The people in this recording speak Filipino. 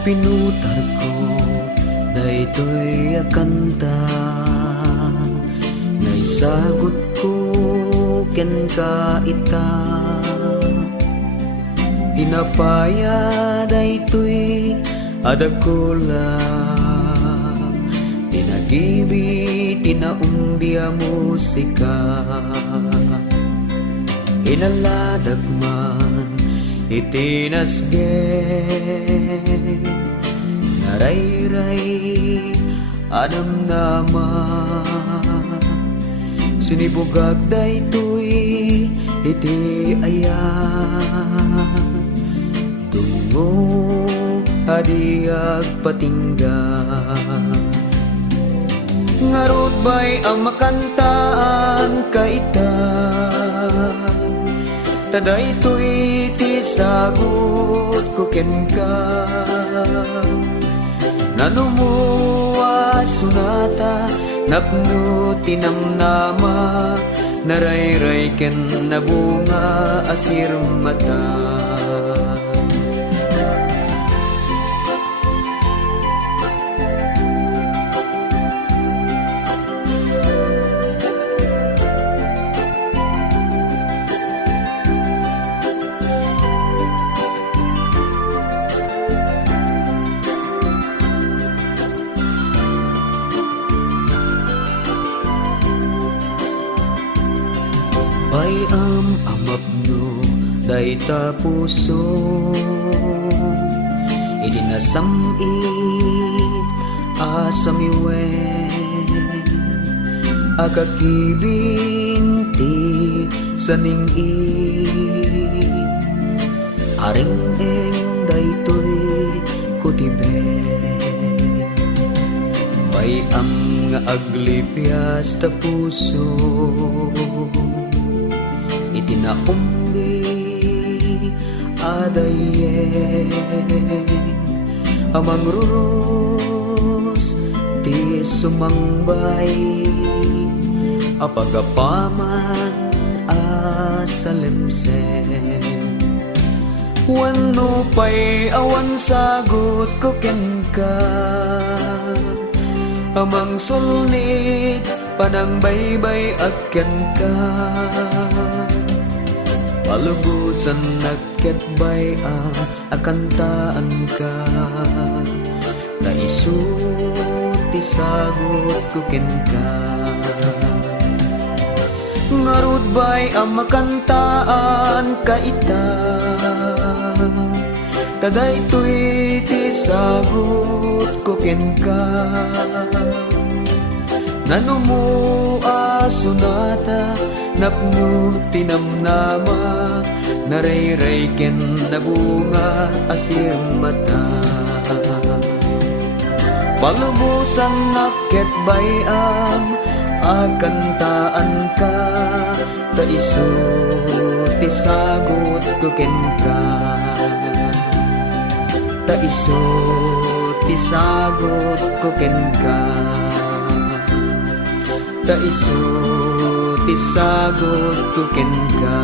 Pinutar ko daytoy akanta, naisagot ko ken ka ita. Tinapaya daytoy adakulap, tinagibi tinaumbia musika. Inaladagman itinasgen, narayray anam naman. Sinibugag daytoy iti ayan, tungo adiag patinggan. Ngarud bay ang makantaan kaita, tadaytoy ti sagot ko ken ka. Nanumuwa sunata napno tinamnama, narayray ken nabunga asir mata. Bayam amapno dayta puso, idinasamit asamiwen, akakibing ti saningi. Aring eng daytoy kutiben, bayam nga aglipyas ta puso, itinaumbi adayen amang rurus ti sumangbay, apagapaman asalemsen. Wano pa'y awan sagot ko ken ka, amang sulnit panang baybay aken ka. Palubusan naket bay akantaan ka, naisu ti sagot ko ken ka. Ngarud bay ang makantaan kaita, tadaytoy ti sagot ko ken ka. Nanumuwa sunata napno tinamnama, narayray ken nabunga asir mata. Palubusan naket bayam akantaan ka, taiso ti sagot ko ken ka. Taiso ti sagot ko ken ka, taiso ti sagot ko ken ka.